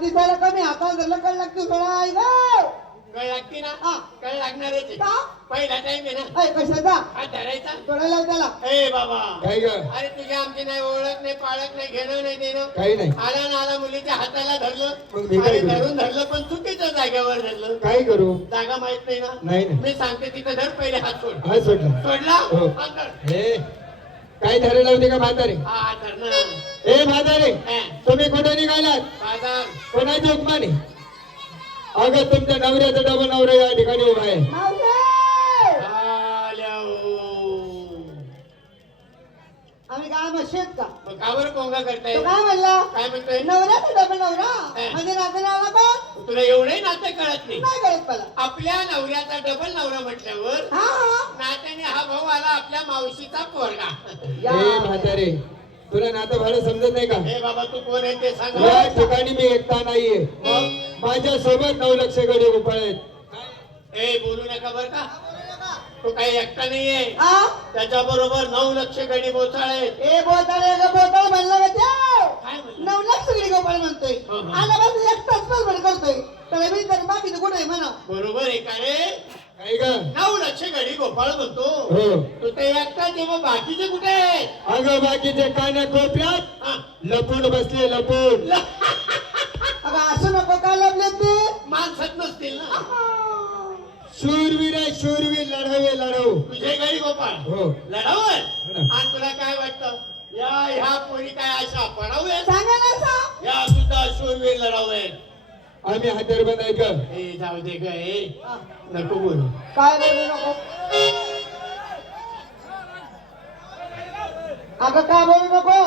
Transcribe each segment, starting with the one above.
दिसायला कमी हाताला धरलं कळ लागते थोडा आहे ग कळ लागते ना हा. कळ लागणार आहे का? पहिला टाइम आहे ना ऐ कशाचा हा धरायचा थोडा लाव त्याला ए बाबा काय ग अरे तुझी आमची नाही ओळख नाही पाळख नाही घेणं नाही देणं काही नाही आला ना आला मुलीच्या हाताला धरलं मग मी काय आणि करू? धरून धरलं पण चुकीच्या जागेवर धरलं काय करू जागा माहित नाही ना नाही ना मी सांगते तिथं धर पहिले हात सोड हा सोडला सोडला हो. हात धर. हे काय धरायला होते का म्हातारे हा धर ना ए म्हातारे हा. तुम्ही कुठे निघालात बाजार कोणाची हुकमाने अगं तुमच्या नवऱ्याचा डबल नवरा या ठिकाणी उभा आहे मावशे! आल्या हो. आम्ही काय मशीद का मग का बरं कोंगा करताय तो काय म्हणला काय म्हणतोय नवऱ्याचा डबल नवरा म्हणजे नातं आला कोण तुला एवढंही नातं कळत नाही नाही कळत मला आपल्या नवऱ्याचा डबल नवरा म्हटल्यावर हा हा नात्याने हा भाऊ आला आपल्या मावशीचा पोरगा ए म्हातारे तुला नातं भाडं समजत नाही का हे बाबा तू कोण आहे ते सांग या ठिकाणी मी एकटा नाहीये मग माझ्या सोबत 9 लक्ष गडी गोपाळ आहेत ए बोलू नका बर का तो काही एकटा नाहीये हा त्याच्या बरोबर 9 लक्ष गडी बोचाळ आहेत ए बोताळे ग बोताळ म्हणला का त्या काय म्हणलं? 9 लाख सगळी गोपाळ म्हणतोय हो, हो. आला बस एकटाच बडबड करतोय त्याला मी तर बाकी कुठे आहे म्हणा बरोबर आहे का रे काय ग 9 लक्ष गडी गोपाळ म्हणतो हो तो ते एकटा जेव्हा बाकीचे कुठे आहेत अगं बाकीचे कान्या कोपऱ्यात हा. लपून बसले लपून अगं असं नको का लपले ते माणसात नसतील ना शूरवीर आहे शूरवीर लढावे लढाऊ तुझे गडी गोपाळ हो लढावर ना. आणि तुला काय वाटतं ह्या पोरी काय अशा पडाऊ आहेत सांगा ना सा या सुद्धा शूरवीर लढाऊ आहेत आम्ही हत्यार बंद आहे का ए जाऊ दे ग ए नको बोलू काय बोलू नको अगं का बोलू नको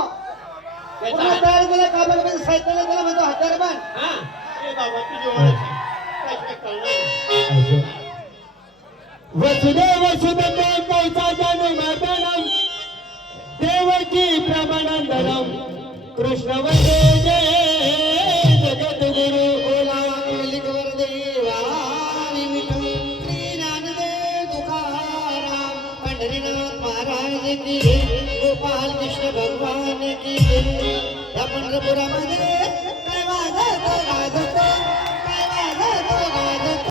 त्याचा पुन्हा हात- तयार केलं का बघ साहित्याला त्याला म्हणतो हत्यार बन हा ए बाबा तुझी ओळख आहे. काय काय कळणार नाही. वसुदेव सुदते कैसा जन्मदनम देवकी प्रमानंदनम कृष्ण वंदे जय जगद्गुरु ओला मलिक वरदेवा विठू श्री ज्ञानदेव तुकाराम पंढरीनाथ महाराज की गोपाल कृष्ण भगवान की या पंढरपुरामध्ये काय वाजत गाजत